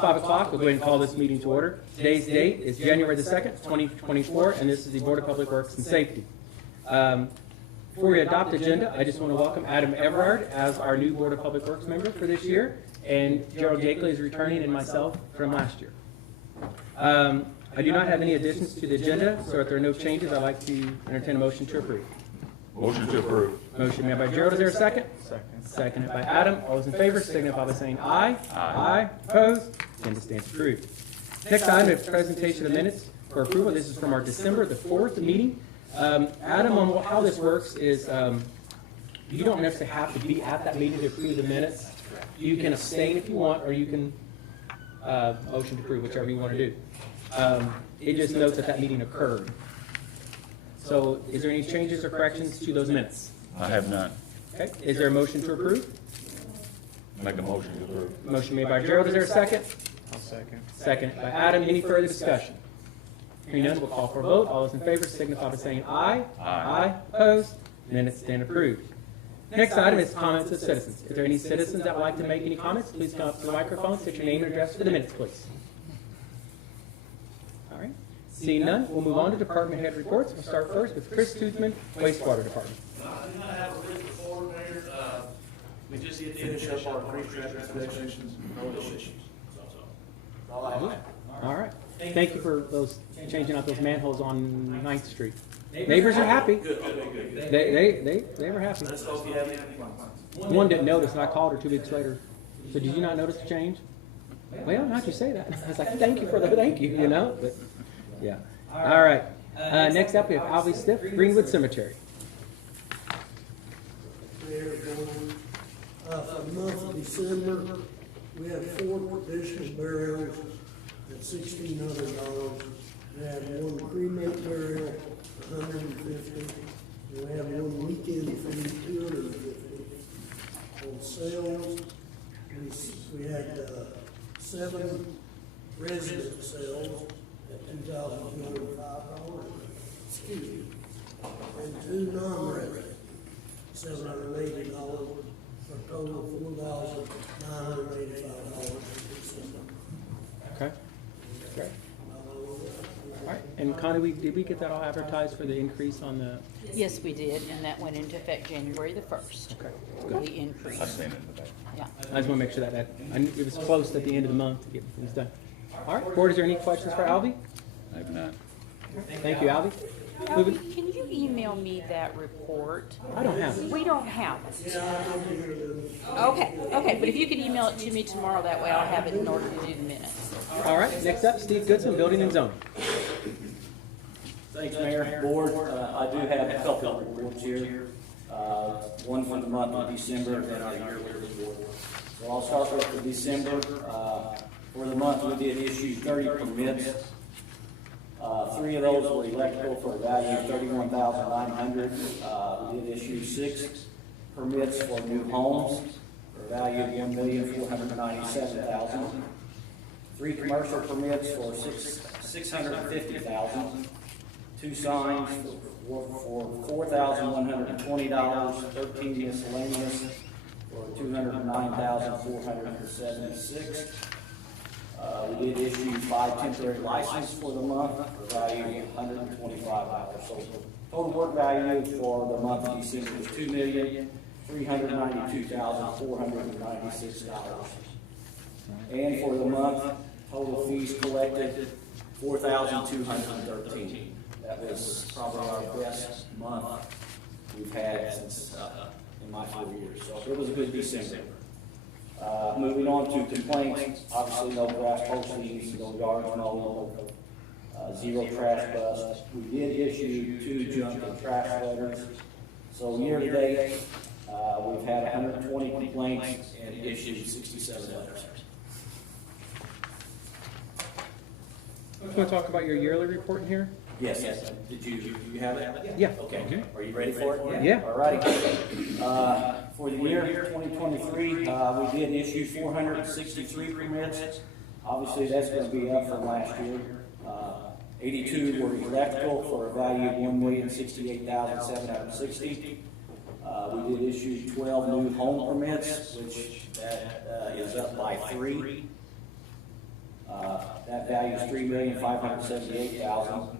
5 o'clock. We'll go ahead and call this meeting to order. Today's date is January the 2nd, 2024, and this is the Board of Public Works and Safety. Before we adopt the agenda, I just want to welcome Adam Everard as our new Board of Public Works member for this year, and Gerald Yakeley is returning, and myself from last year. I do not have any additions to the agenda, so if there are no changes, I'd like to entertain a motion to approve. Motion to approve. Motion made by Gerald. Is there a second? Second. Seconded by Adam. All those in favor signify by saying aye. Aye. Opposed? Agenda stands approved. Next item is presentation of minutes for approval. This is from our December the 4th meeting. Adam, on how this works is you don't necessarily have to be at that meeting to approve the minutes. You can abstain if you want, or you can motion to approve, whichever you want to do. It just notes that that meeting occurred. So is there any changes or corrections to those minutes? I have none. Okay. Is there a motion to approve? Make a motion to approve. Motion made by Gerald. Is there a second? I'll second. Second by Adam. Any further discussion? Hearing none, we'll call for a vote. All those in favor signify by saying aye. Aye. Opposed? Minutes stand approved. Next item is comments of citizens. Is there any citizens that would like to make any comments? Please come up to the microphone, state your name and address for the minutes, please. All right. Seeing none, we'll move on to department head reports. We'll start first with Chris Toothman, wastewater department. I do not have a written report, Mayor. We just did finish up our pre-traffic inspections, no issues. So, all I have. All right. Thank you for those changing out those manholes on 9th Street. Neighbors are happy. Good, okay, good. They were happy. Let's hope you have any complaints. One didn't notice, and I called her 2 weeks later. So did you not notice the change? Well, how'd you say that? I was like, thank you for the thank you, you know? But, yeah. All right. Next up, we have Alvy Stiff, Greenwood Cemetery. Mayor, for the month of December, we had 4 additional burials at $1,600. We had 1 cremate burial, $150. We had 1 weekend fee, $250. On sales, we had 7 resident sales at $2,205. Excuse me. And 2 non-resident, $780, for a total of $4,985 in December. Okay. Great. All right. And Connie, did we get that all advertised for the increase on the? Yes, we did, and that went into effect January the 1st. Okay. The I've increase, seen it today. yeah. I just want to make sure that it was close at the end of the month to get things done. All right. Board, is there any questions for Alvy? I have none. Thank you, Alvy. Alvy, can you email me that report? I don't have it. We don't have it. Okay, but if you could email it to me tomorrow, that way I'll have it in order to do the minutes. All right. Next up, Steve Goodson, Building and Zoning. Thanks, Mayor. Board, I do have a couple of reports here. One for the month of December and then our yearly report. So I'll start with the December. For the month, we did issue 30 permits. 3 of those were electrical for a value of $31,900. We did issue 6 permits for new homes for a value of $1,497,000. 3 commercial permits for $650,000. 2 signs for $4,120. 13 miscellaneous for $209,476. We did issue 5 temporary licenses for the month for a value of $125. So total work value for the month of December was $2,392,496. And for the month, total fees collected $4,213. That was probably our best month we've had since in my 4 years. So it was a good December. Moving on to complaints, obviously no grass postings, no yard mowed, 0 trash busts. We did issue 2 junk and trash letters. So year to date, we've had 120 complaints and issued 67 letters. You want to talk about your yearly report in here? Yes. Did you have it? Yeah. Okay. Are you ready for it? Yeah. All righty. For the year 2023, we did issue 463 permits. Obviously, that's going to be up from last year. 82 were electrical for a value of $1,068,760. We did issue 12 new home permits, which that is up by 3. That value is $3,578,000.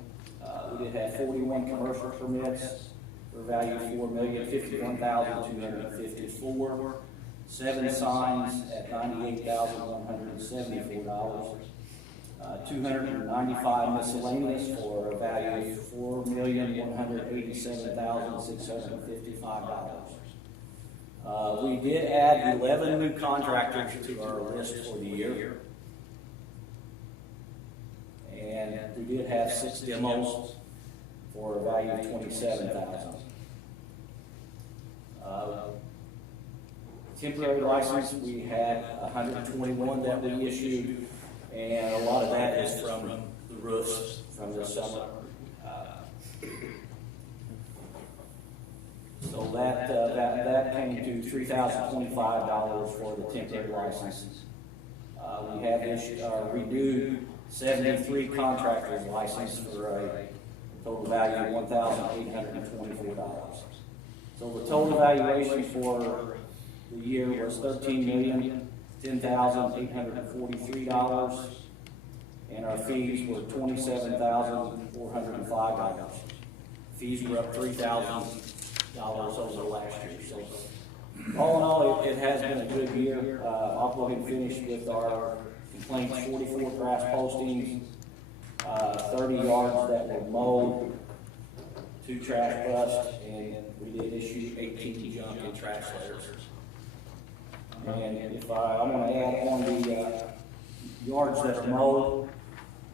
We did have 41 commercial permits for a value of $4,051,254. 7 signs at $98,174. 295 miscellaneous for a value of $4,187,655. We did add 11 new contractors to our list for the year. And we did have 6 demos for a value of $27,000. Temporary license, we had 121 that we issued, and a lot of that is from the roofs from this summer. So that came to $3,025 for the temporary license. We have issued, renewed 73 contractors licensed for a total value of $1,824. So the total valuation for the year was $13,010,843, and our fees were $27,405. Fees were up $3,000 over last year. So all in all, it has been a good year. I'll go ahead and finish with our complaints: 44 grass postings, 30 yards that were mowed, 2 trash busts, and we did issue 18 junk and trash letters. And if I want to add on the yards that are mowed,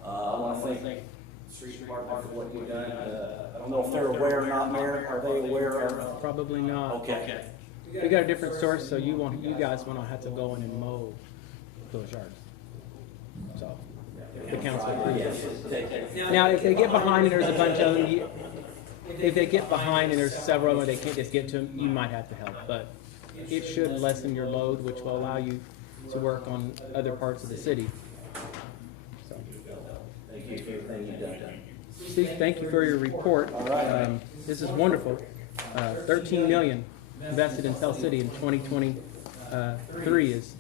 I want to thank the street department for what you've done. I don't know if they're aware or not, Mayor. Are they aware of? Probably not. Okay. We got a different source, so you guys won't have to go in and mow those yards. So, the council approves it. Now, if they get behind and there's a bunch of them, if they get behind and there's several of them, they can't just get to them, you might have to help. But it should lessen your load, which will allow you to work on other parts of the city. So, Thank you for everything you've done. Steve, thank you for your report. This is wonderful. $13 million invested in Tell City in 2023 is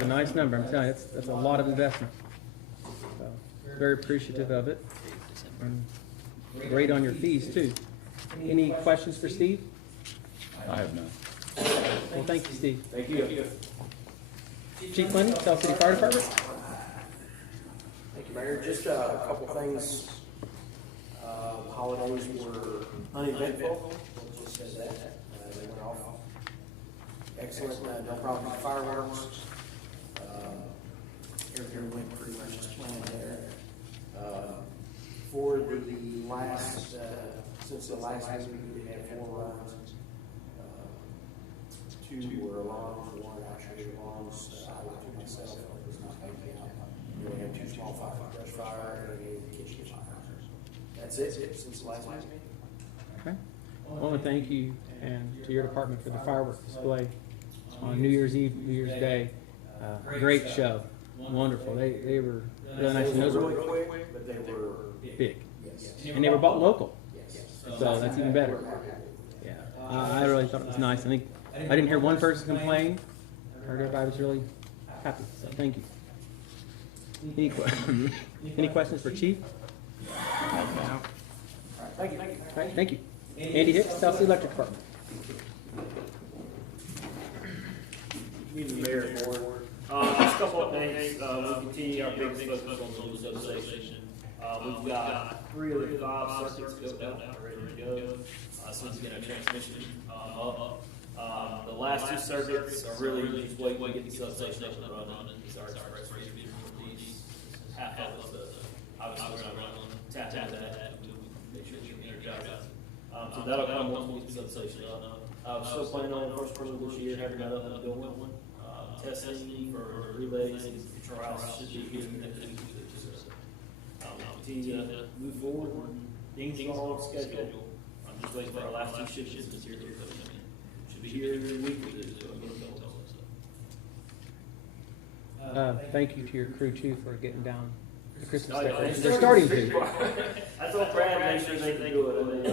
a nice number. I'm telling you, that's a lot of investment. So, very appreciative of it. And great on your fees too. Any questions for Steve? I have none. Well, thank you, Steve. Thank you. Chief Clinton, Tell City Fire Department. Thank you, Mayor. Just a couple things. Holidays were uneventful. We'll just say that. They went off excellent. No problem with fireworks. Everything went pretty much as planned there. For the last, since the last meeting, we had 4 runs. 2 were alarms, 1 actually alarms. I went to myself, it was not making out. We only had 2 small fires, brush fire and a kitchen fire. That's it since the last meeting. Okay. I want to thank you and to your department for the fireworks display on New Year's Eve, New Year's Day. Great show. Wonderful. They were really nice. And those really were quick, but they were big. yes. And they were bought local. Yes. So that's even better. Yeah. I really thought it was nice. I think I didn't hear one person complain. I heard everybody was really happy. So thank you. Any questions for Chief? Thank you. All right, thank you. Andy Hicks, South Sea Electric Department. Meeting the mayor and board. Just a couple updates. We'll continue our big focus on the substation. We've got 3 of the 5 circuits built out and ready to go. So let's get our transmission up. The last 2 circuits are really just waiting to get the substation up and running. It's our express rate of half of the, obviously we're not running tap that until we make sure we can energize it. So that'll come once we get the substation up. I'm still planning on the first quarter of this year having that up and going. Testing for relays and trials should be here in the next 2 weeks. Continue to move forward and things are on schedule. I'm just waiting for our last 2 shipments this year to come in. Should be here every week with it, so I'm going to tell us. Thank you to your crew too for getting down the Christmas Oh, yeah, decorations. They're starting to. That's all Brad make sure they can do it. I mean,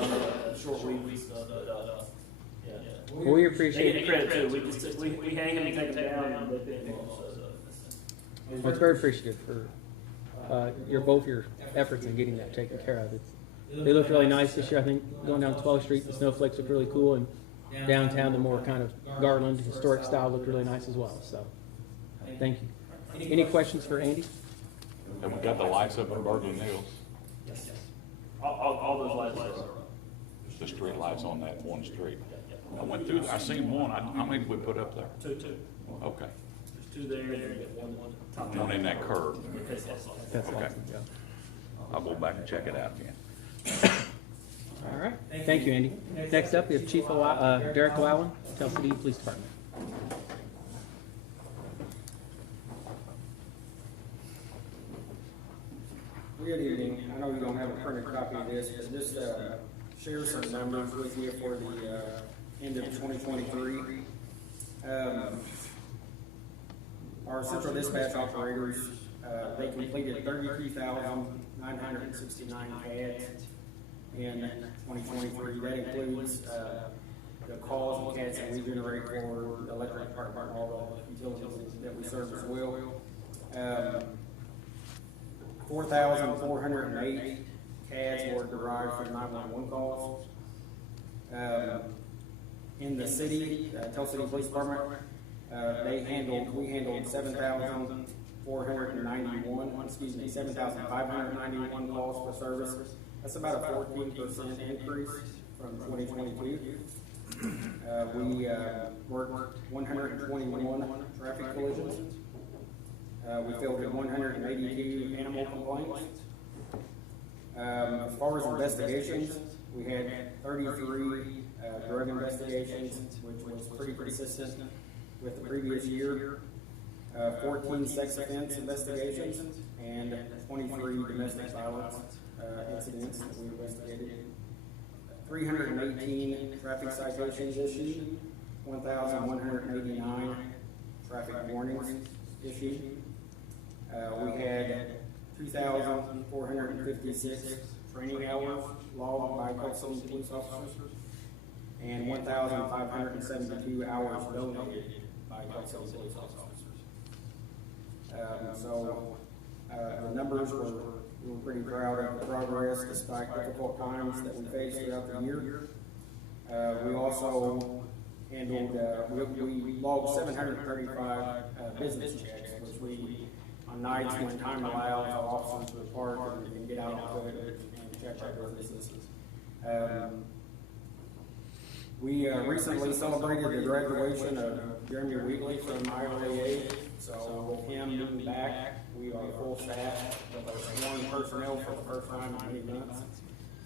short week and stuff, but yeah. Well, we They appreciate get it. credit too. We just we hang them and take them down and they pick them up. So. Well, it's very appreciative for both your efforts in getting that taken care of. They look really nice this year. I think going down 12th Street, the snowflakes look really cool, and downtown, the more kind of garland, historic style looked really nice as well. So, thank you. Any questions for Andy? And we got the lights up in Bergen Hills, All those lights are up. the street lights on that one street. I went through, I seen one, how many did we put up there? Two. Okay, There's two there, and then you got one top. one in that curve. That's Okay. awesome. Yeah. I'll go back and check it out again. All right. Thank you, Andy. Next up, we have Chief Derek Llewellyn, Tell City Police Department. Good evening. I know you don't have a printed copy of this, but just share some numbers with you for the end of 2023. Our central dispatch operators, they completed 32,969 CADs in 2023. That includes the calls and CADs that we generate for the electric department, all the utilities that we serve as well. 4,408 CADs were derived from 911 calls. In the city, Tell City Police Department, we handled 7,591 calls for service. That's about a 14% increase from 2022. We worked 121 traffic collisions. We fielded 182 animal complaints. As far as investigations, we had 33 drug investigations, which was pretty consistent with the previous year. 14 sex offense investigations and 23 domestic violence incidents that we investigated. 318 traffic citations issued, 1,189 traffic warnings issued. We had 2,456 training hours logged by Tell City police officers and 1,572 hours donated by Tell City police officers. The numbers we were pretty proud of the progress despite difficult times that we faced throughout the year. We also handled, we logged 735 business checks, which we, on nights when time allows, our officers would park and get out on foot and check our businesses. We recently celebrated the graduation of Jeremy Wheatley from IRAA. So with him moving back, we are full staff with our sworn personnel for the first time in many months.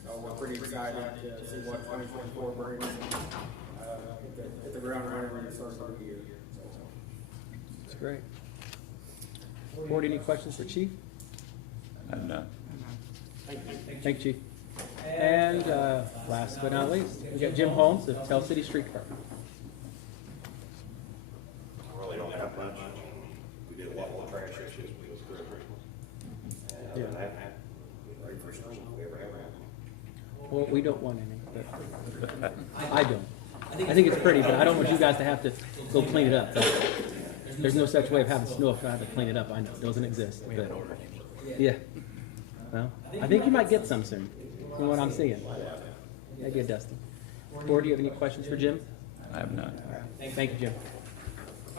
So we're pretty excited to see what 2024 brings. Hit the ground running when it starts our year. That's great. Board, any questions for Chief? And, Thank you, Chief. And last but not least, we got Jim Holmes of Tell City Street Department. Really don't have much. We did a lot more trash issues. We was good. Yeah. Ready for snow, if we ever have one. Well, we don't want any, but I don't. I think it's pretty, but I don't want you guys to have to go clean it up. There's no such way of having snow if I have to clean it up. I know it doesn't exist. But yeah. Well, I think you might get some soon, from what I'm seeing. Yeah, get Dustin. Board, do you have any questions for Jim? I have none. Thank you, Jim.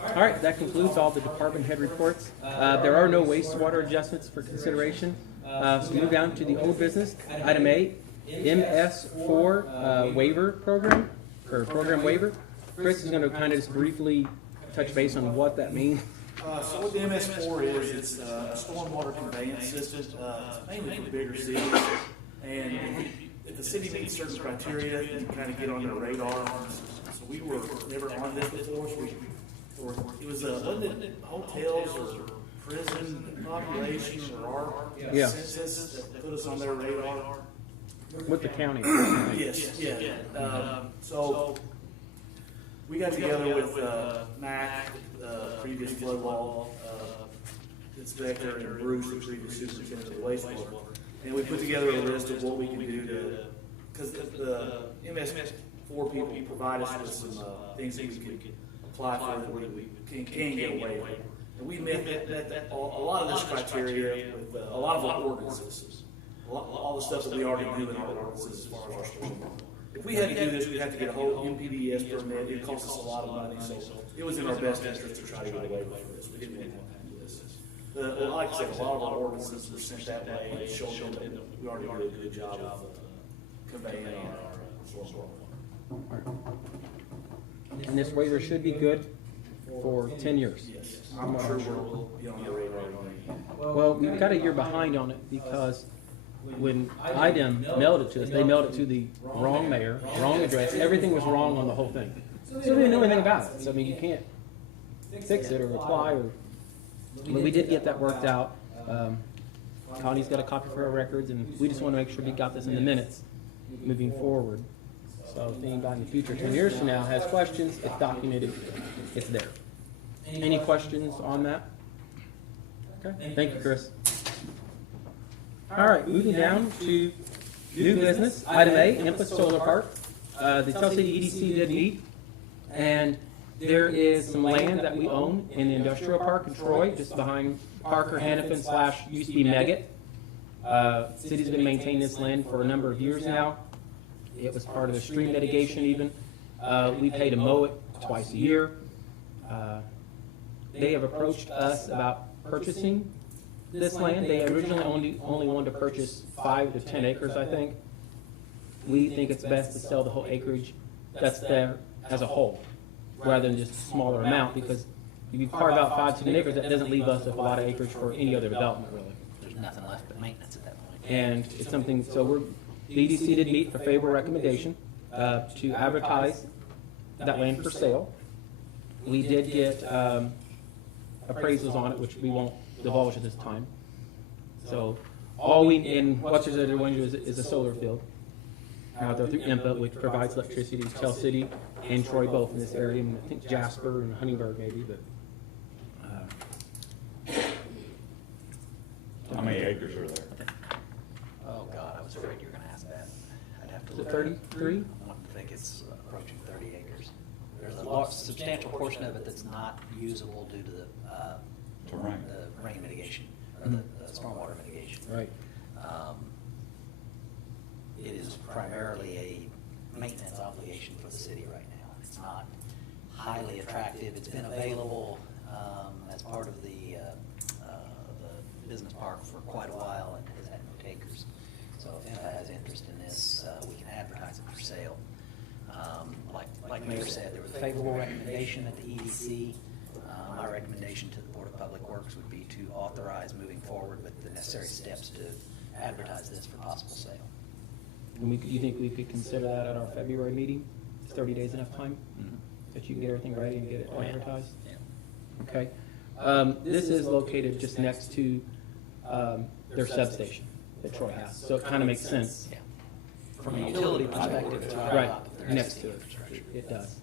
All right, that concludes all the department head reports. There are no wastewater adjustments for consideration. So move down to the old business. Item A, MS4 waiver program, or program waiver. Chris is going to kind of just briefly touch base on what that means. So what the MS4 is, it's a stormwater conveyance system, it's mainly for bigger cities. And if the city meets certain criteria, you can kind of get on their radar. So we were never on this before, so it was, wasn't it hotels or prison population or our census that put us on their radar? With the county. Yes, yeah. So we got together with Mac, the previous flood law inspector, and Bruce, the previous superintendent of wastewater, and we put together a list of what we can do to, because the MS4 people provide us with some things that we could apply for that we can get away with. And we met a lot of this criteria with a lot of our ordinances. All the stuff that we already do in our ordinances as far as our stormwater. If we had to do this, we'd have to get a whole NPDES permit. It'd cost us a lot of money, so it was in our best interest to try to get away with this. We didn't want to do this. Like I said, a lot of our ordinances were sent that way, and it showed them that we already did a good job of conveying our stormwater. And this waiver should be good for 10 years. Yes, I'm sure we'll be on the radar. Well, we've got a year behind on it because when IDEM mailed it to us, they mailed it to the wrong mayor, wrong address. Everything was wrong on the whole thing. So we didn't know anything about it. So, I mean, you can't fix it or reply or. But we did get that worked out. Connie's got a copy for our records, and we just want to make sure we got this in the minutes moving forward. So if anybody in the future, 10 years from now, has questions, it's documented, it's there. Any questions on that? Okay, thank you, Chris. All right, moving down to new business. Item A, Empress Solar Park. The Tell City EDC did meet, and there is some land that we own in the industrial park in Troy, just behind Parker Hannafin / used to be Megget. City's been maintaining this land for a number of years now. It was part of the stream mitigation even. We pay to mow it twice a year. They have approached us about purchasing this land. They originally only wanted to purchase 5 to 10 acres, I think. We think it's best to sell the whole acreage that's there as a whole, rather than just a smaller amount, because if you carve out 5 to 10 acres, that doesn't leave us with a lot of acreage for any other development, really. There's nothing left but maintenance at that point. And it's something, so the EDC did meet for favorable recommendation to advertise that land for sale. We did get appraisals on it, which we won't divulge at this time. So all in what they're going to do is a solar field out there through IMPA, which provides electricity to Tell City and Troy both in this area, and I think Jasper and Huntingburg maybe, but. How many acres are there? Oh, God, I was afraid you were gonna ask that. I'd have to Is it look. 33? I think it's approaching 30 acres. There's a substantial portion of it that's not usable due to the Terrain. the rain mitigation, or the stormwater mitigation. Right. It is primarily a maintenance obligation for the city right now. It's not highly attractive. It's been available as part of the business park for quite a while and has had no takers. So if anybody has interest in this, we can advertise it for sale. Like Mayor said, there was a favorable recommendation at the EDC. My recommendation to the Board of Public Works would be to authorize moving forward with the necessary steps to advertise this for possible sale. And you think we could consider that at our February meeting? Is 30 days enough time? That you can get everything ready and get it advertised? Yeah. Okay. This is located just next to their substation that Troy has, so it kind of makes sense. Yeah. From a utility perspective, it's right Right, about the next to it. infrastructure. It does.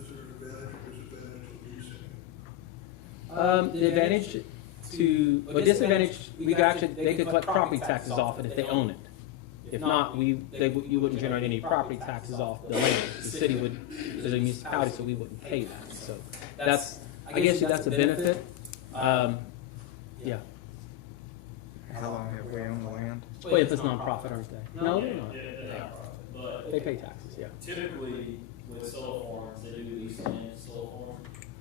Is there advantage or disadvantage of using it? The advantage to, or disadvantage, we could actually, they could collect property taxes off it if they own it. If not, you wouldn't generate any property taxes off the land. The city would, as a municipality, so we wouldn't pay that. So that's, I guess that's a benefit. Yeah. How long have we owned the land? Well, if it's nonprofit, aren't they? No, they're not. But They pay taxes, yeah. typically with solar farms, they do lease land to solar farm.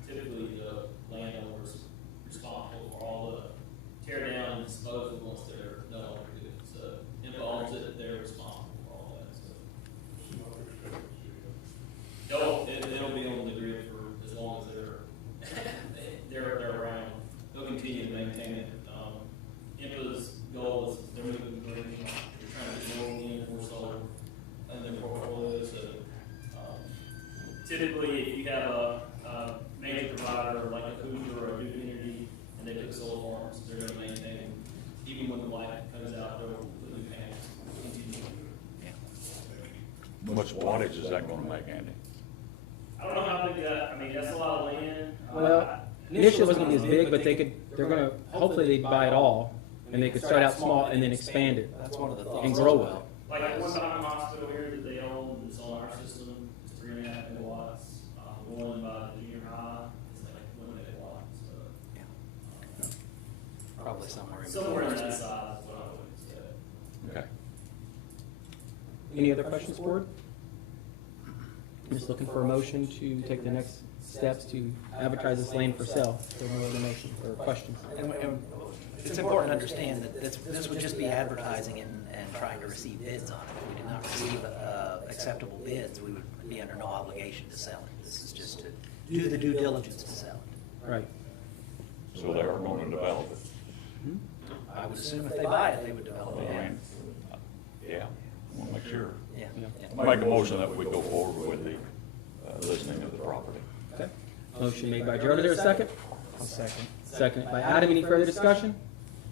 Typically, the landowner is responsible for all the tear down and disposal once they're no longer good. So if owns it, they're responsible for all that stuff. It'll be on the grid for as long as they're around. They'll continue to maintain it. IMPA's goal is they're moving green. They're trying to get more wind, more solar in their portfolio. So typically, if you have a major provider like a Hoosier or a Duke Energy, and they put solar farms, they're going to maintain them. Even when the light comes out, they'll put new panels. Continue. How much wattage is that gonna make, Andy? I don't know how big that. I mean, that's a lot of land. Well, initially it wasn't gonna be as big, but they're gonna, hopefully they'd buy it all, and they could start out small and then expand it That's one of the thoughts. and grow it. Like one time hospital here that they own that's on our system, it's 3.5 megawatts. The one by the junior high, it's like Probably somewhere in Somewhere on between. that side, is what I would say. Okay. Any other questions, board? I'm just looking for a motion to take the next steps to advertise this land for sale. So no other motion or questions? And it's important to understand that this would just be advertising and trying to receive bids on it. If we did not receive acceptable bids, we would be under no obligation to sell it. This is just to do the due diligence to sell it. Right. So they are going to develop it. I would assume if they buy it, they would develop it. I mean, yeah, I want to make sure. Yeah. I make a motion that we go forward with the listing of the property. Okay. Motion made by Gerald. Is there a second? I'll second. Seconded by Adam. Any further discussion?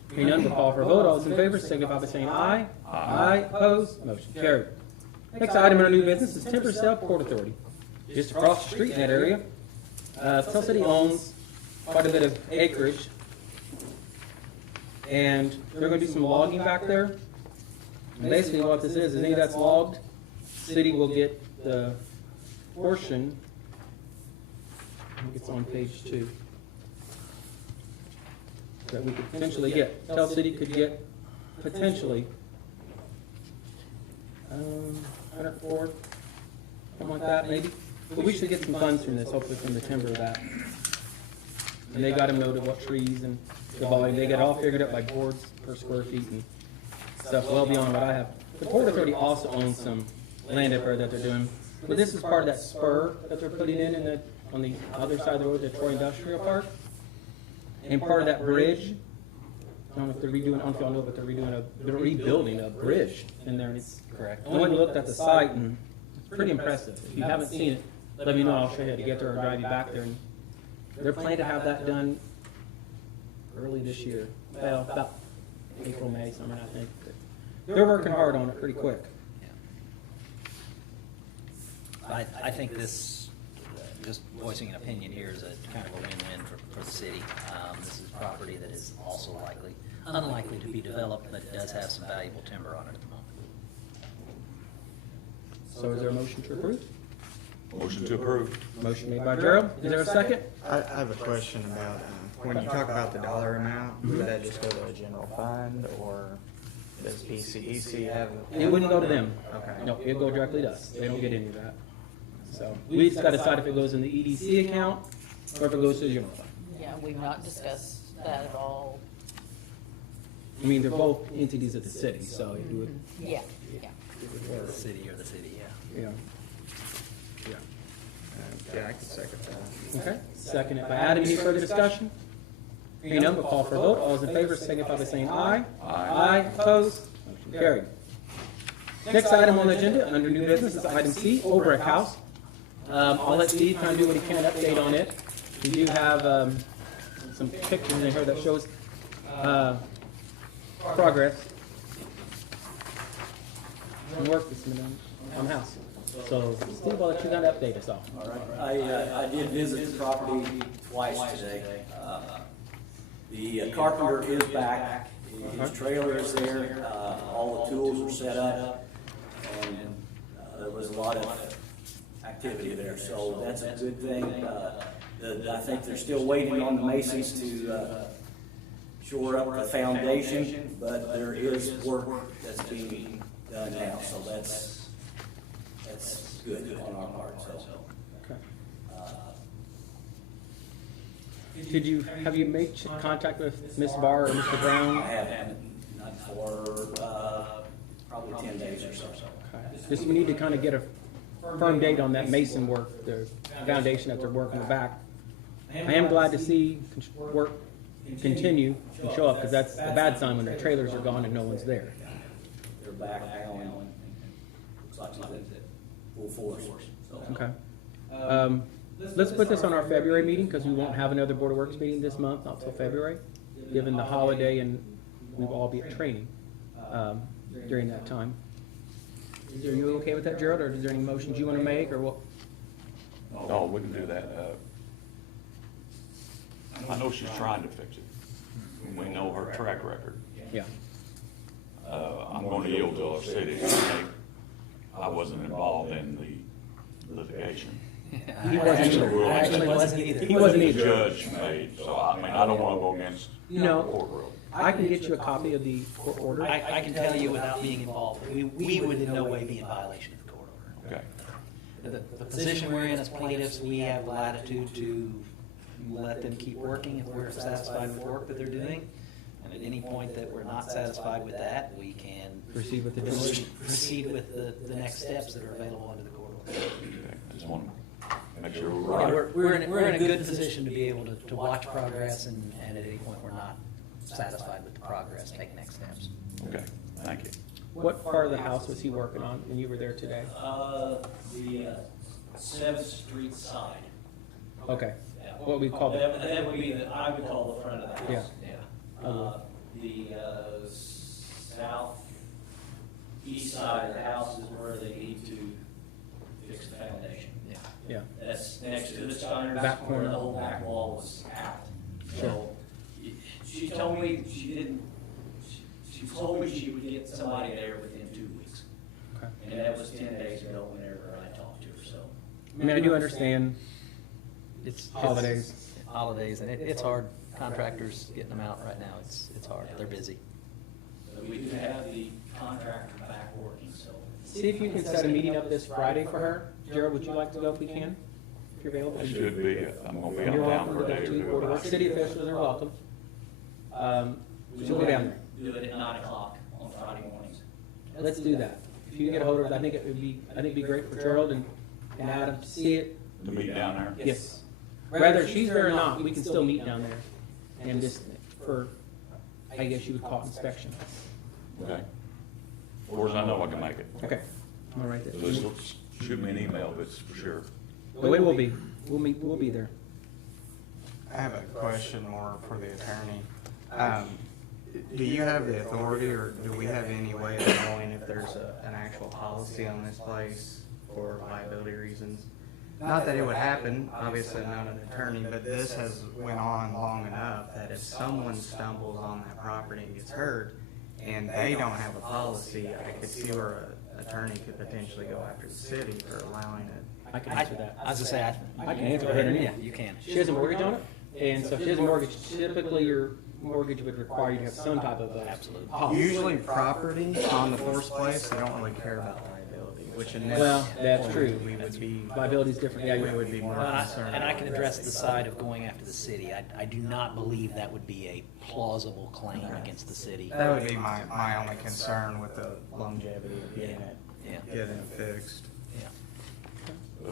Hearing none, we'll call for a vote. All those in favor signify by saying aye. Aye. Opposed? Motion carried. Next item in our new business is Timber Sale Port Authority. Just across the street in that area. Tell City owns quite a bit of acreage. And they're going to do some logging back there. And basically what this is any that's logged, city will get the portion. I think it's on page 2. That we could potentially get. Tell City could get potentially 104, something like that maybe. But we should get some funds from this, hopefully from the timber of that. And they got them noted what trees and the volume. They got it all figured out by boards per square feet and stuff well beyond what I have. The Port Authority also owns some land up there that they're doing. But this is part of that spur that they're putting in on the other side of the road, the Troy Industrial Park. And part of that bridge, I don't know if they're redoing, I don't know if y'all know, but they're rebuilding a bridge in there. And it's correct. I went and looked at the site and it's pretty impressive. If you haven't seen it, let me know. I'll show you how to get there or drive you back there. And they're planning to have that done early this year. Well, about April, May, summer, I think. But they're working hard on it pretty quick. I think this, just voicing an opinion here, is a kind of a win-win for the city. This is property that is also unlikely to be developed, but does have some valuable timber on it at the moment. So is there a motion to approve? Motion to approve. Motion made by Gerald. Is there a second? I have a question about, when you talk about the dollar amount, would that just go to a general fund, or does PCEC have? It wouldn't go to them. Okay. No, it'd go directly to us. They don't get any of that. So we just got to decide if it goes in the EDC account or if it goes to the general fund. Yeah, we've not discussed that at all. I mean, they're both entities of the city, so it would, Yeah, yeah. The city, yeah. yeah. Yeah, I could second that. Okay. Seconded by Adam. Any further discussion? Hearing none, we'll call for a vote. All those in favor signify by saying aye. Aye. Opposed? Motion carried. Next item on the agenda, under new business, is item C, Old House. I'll let Steve kind of do what he can, update on it. We do have some pictures in here that shows progress and work that's been done on the house. So, Steve, I'll let you kind of update us all. All right, I did visit the property twice today. The carpenter is back, his trailer is there, all the tools are set up, and there was a lot of activity there, so that's a good thing. I think they're still waiting on the masons to shore up the foundation, but there is work that's being done now, so that's good on our part, so. Okay. Have you made contact with Ms. Barr or Mr. Brown? I haven't, not for probably 10 days or so. Okay. Just we need to kind of get a firm date on that mason work, the foundation that they're working back. I am glad to see work continue and show up, because that's a bad sign when the trailers are gone and no one's there. They're back now and looks like something full force. So. Okay. Let's put this on our February meeting, because we won't have another Board of Works meeting this month, not till February, given the holiday, and we'll all be at training during that time. Are you okay with that, Gerald, or is there any motions you want to make, or what? No, we can do that. I know she's trying to fix it. We know her track record. Yeah. I'm going to yield to our city. I wasn't involved in the litigation. He wasn't Actually, either. well, Actually wasn't either. He wasn't The either. judge made, so I mean, I don't wanna go against the No. court rule. I can get you a copy of the court order. I can tell you without being involved, we would in no way be in violation of the court order. Okay. The position we're in as plaintiffs, we have latitude to let them keep working if we're satisfied with the work that they're doing. And at any point that we're not satisfied with that, we can Proceed with the demolition. proceed with the next steps that are available under the court order. Okay. I just wanna make sure Yeah, we're right. we're in a good position to be able to watch progress and at any point we're not satisfied with the progress, take next steps. Okay, thank you. What part of the house was he working on when you were there today? The Seventh Street side. Okay. Yeah. What we call That would be I would call the front of the house. Yeah. The southeast side of the house is where they need to fix the foundation. Yeah. Yeah. That's next to the Steiners, Back where corner. the whole back wall was out. Sure. So, she told me she didn't, she told me she would get somebody there within 2 weeks. Okay. And that was 10 days ago whenever I talked to her, so. I mean, I do understand It's holidays. Holidays, and it's hard. Contractors getting them out right now, it's hard. They're busy. So we do have the contractor back working, so. See if you can set a meeting up this Friday for her. Gerald, would you like to go if we can? If you're available? I should be, I'm gonna be You're on town welcome for to a go day or to two. Board of Works. City officials are welcome. She'll go down there. Do it at 9 o'clock on Friday mornings. Let's do that. If you can get a hold of it, I think it'd be great for Gerald and Adam to see it. To meet down there? Yes. Whether she's there or not, we can still meet down there. And just for, I guess you would call it inspection. Okay. As far as I know, I can make it. Okay. All right. So just shoot me an email if it's for sure. The way we'll be. We'll be there. I have a question more for the attorney. Do you have the authority, or do we have any way of knowing if there's an actual policy on this place for liability reasons? Not that it would happen, obviously I'm not an attorney, but this has went on long enough that if someone stumbles on that property and gets hurt, and they don't have a policy, I could see where an attorney could potentially go after the city for allowing it. I can answer that. I was gonna say, I can answer that. Yeah, you can. She has a mortgage on it, and so if she has a mortgage, typically your mortgage would require you to have some type of a Absolutely. policy. Usually property on the first place, they don't really care about liability, which in this. Well, that's true. We would be, Liability is different. Yeah, we you're would be more Well, concerned. and I can address the side of going after the city. I do not believe that would be a plausible claim against the city. That would be my only concern with the longevity of getting Yeah. it fixed. Yeah.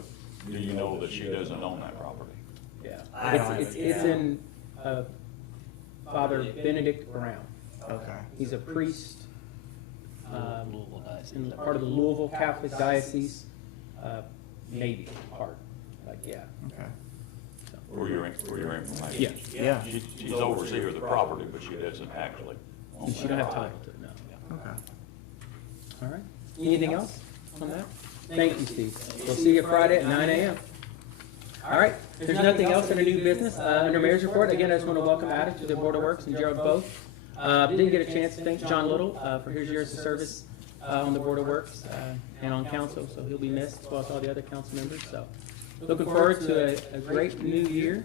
Do you know that she doesn't own that property? Yeah. I don't It's have- in Father Benedict Brown. Okay. He's a priest Louisville diocese. in part of the Louisville Catholic Diocese, maybe part, like, yeah. Okay. For your information? Yeah. Yeah. She's overseer of the property, but she doesn't actually own And she that don't have property. title to it, no. Okay. All right. Anything else on that? Thank you, Steve. We'll see you Friday at 9 a.m. All right. If there's nothing else under new business, under Mayor's report, again, I just want to welcome Adam to the Board of Works and Gerald both. Didn't get a chance to thank John Little for his years of service on the Board of Works and on council, so he'll be missed, as well as all the other council members. So looking forward to a great new year.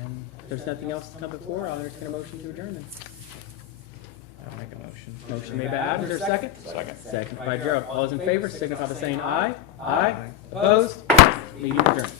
And if there's nothing else to come before, I'll entertain a motion to adjourn then. I'll make a motion. Motion made by Adam, is there a second? Second. Second by Gerald. All those in favor signify by saying aye. Aye. Opposed? Meeting adjourned.